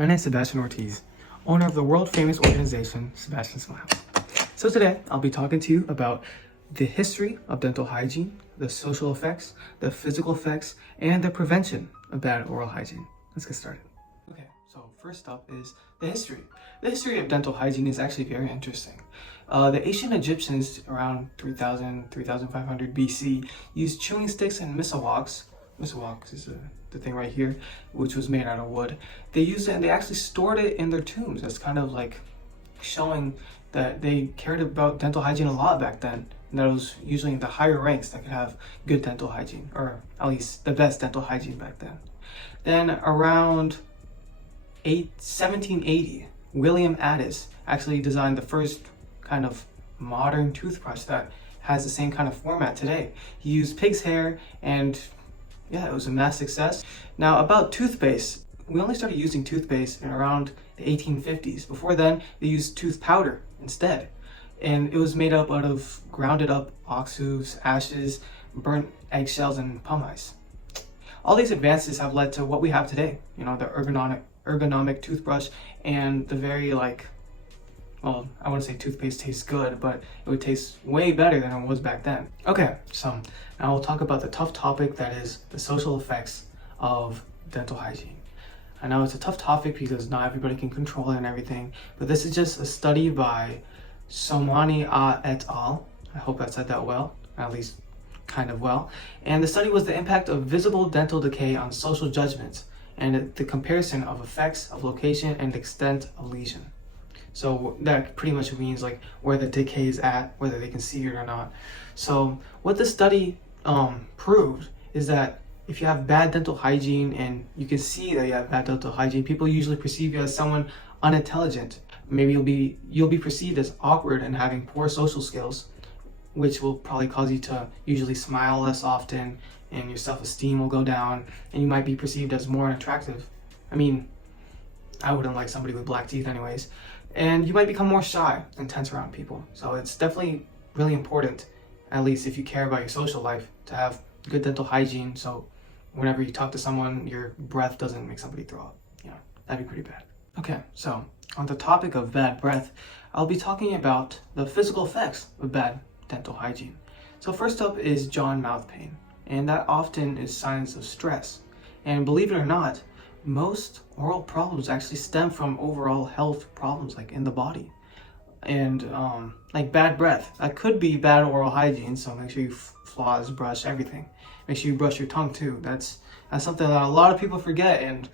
My name is Sebastian Ortiz, owner of the world-famous organization, Sebastian Smiles. So today, I'll be talking to you about the history of dental hygiene, the social effects, the physical effects, and the prevention of bad oral hygiene. Let's get started. Okay, so first up is the history. The history of dental hygiene is actually very interesting. The ancient Egyptians around 3,500 BC used chewing sticks and misawaks. Misawaks is the thing right here, which was made out of wood. They used it and they actually stored it in their tombs. That's kind of like showing that they cared about dental hygiene a lot back then. And that was usually in the higher ranks that could have good dental hygiene, or at least the best dental hygiene back then. Then around 1780, William Addis actually designed the first kind of modern toothbrush that has the same kind of format today. He used pig's hair, and yeah, it was a mass success. Now about toothpaste, we only started using toothpaste in around the 1850s. Before then, they used tooth powder instead. And it was made up out of grounded up ox hooves, ashes, burnt eggshells, and pumice. All these advances have led to what we have today. You know, the ergonomic toothbrush and the very well, I wouldn't say toothpaste tastes good, but it would taste way better than it was back then. Okay, so now we'll talk about the tough topic that is the social effects of dental hygiene. I know it's a tough topic because not everybody can control it and everything, but this is just a study by Somani et al. I hope I said that well, at least kind of well. And the study was the impact of visible dental decay on social judgments and the comparison of effects of location and extent of lesion. So that pretty much means like where the decay is at, whether they can see it or not. So what the study proved is that if you have bad dental hygiene and you can see that you have bad dental hygiene, people usually perceive you as someone unintelligent. Maybe you'll be perceived as awkward and having poor social skills, which will probably cause you to usually smile less often, and your self-esteem will go down, and you might be perceived as more unattractive. I mean, I wouldn't like somebody with black teeth anyways. And you might become more shy and tense around people. So it's definitely really important, at least if you care about your social life, to have good dental hygiene. So whenever you talk to someone, your breath doesn't make somebody throw up. You know, that'd be pretty bad. Okay, so on the topic of bad breath, I'll be talking about the physical effects of bad dental hygiene. So first up is jaw and mouth pain, and that often is signs of stress. And believe it or not, most oral problems actually stem from overall health problems like in the body. And like bad breath, that could be bad oral hygiene, so make sure you floss, brush, everything. Make sure you brush your tongue too. That's something that a lot of people forget, and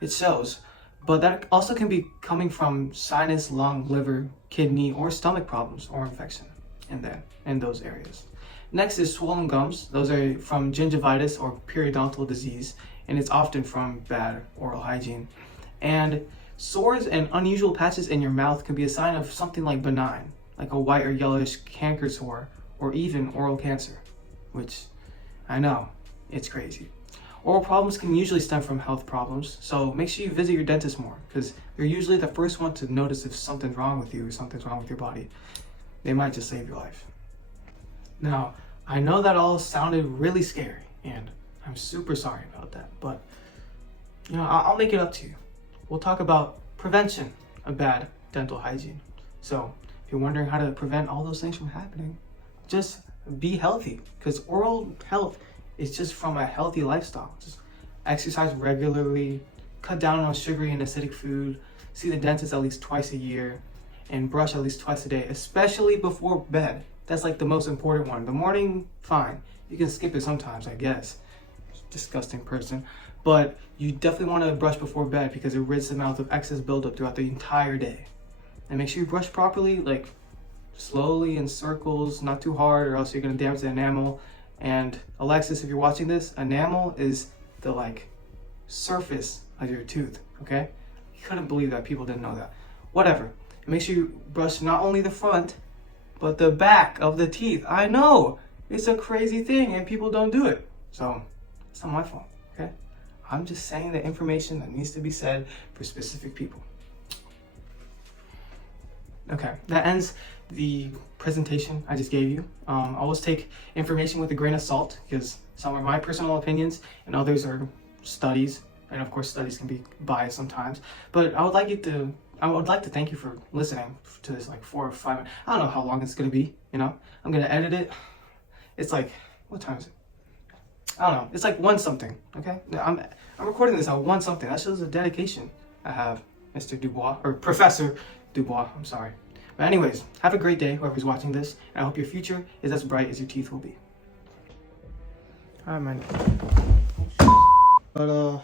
it shows. But that also can be coming from sinus, lung, liver, kidney, or stomach problems or infection in those areas. Next is swollen gums. Those are from gingivitis or periodontal disease, and it's often from bad oral hygiene. And sores and unusual patches in your mouth can be a sign of something like benign, like a white or yellowish canker sore, or even oral cancer, which I know, it's crazy. Oral problems can usually stem from health problems, so make sure you visit your dentist more, because they're usually the first one to notice if something's wrong with you or something's wrong with your body. They might just save your life. Now, I know that all sounded really scary, and I'm super sorry about that, but you know, I'll make it up to you. We'll talk about prevention of bad dental hygiene. So if you're wondering how to prevent all those things from happening, just be healthy, because oral health is just from a healthy lifestyle. Just exercise regularly, cut down on sugary and acidic food, see the dentist at least twice a year, and brush at least twice a day, especially before bed. That's like the most important one. The morning, fine. You can skip it sometimes, I guess. Disgusting person, but you definitely want to brush before bed because it rids the mouth of excess buildup throughout the entire day. And make sure you brush properly, like slowly in circles, not too hard, or else you're going to damage the enamel. And Alexis, if you're watching this, enamel is the surface of your tooth, okay? You couldn't believe that people didn't know that. Whatever. And make sure you brush not only the front, but the back of the teeth. I know, it's a crazy thing and people don't do it. So it's not my fault, okay? I'm just saying the information that needs to be said for specific people. Okay, that ends the presentation I just gave you. Always take information with a grain of salt because some are my personal opinions and others are studies and of course studies can be biased sometimes. But I would like to thank you for listening to this like 4 or 5 minutes. I don't know how long it's gonna be. You know, I'm gonna edit it. It's like, what time is it? I don't know. It's like 1 something. Okay, I'm recording this at 1 something. That shows the dedication I have, Mr. Dubois, or Professor Dubois. I'm sorry. But anyways, have a great day, whoever's watching this, and I hope your future is as bright as your teeth will be. Alright, man. But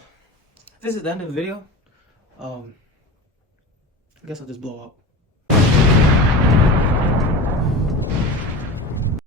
this is the end of the video. I guess I'll just blow up.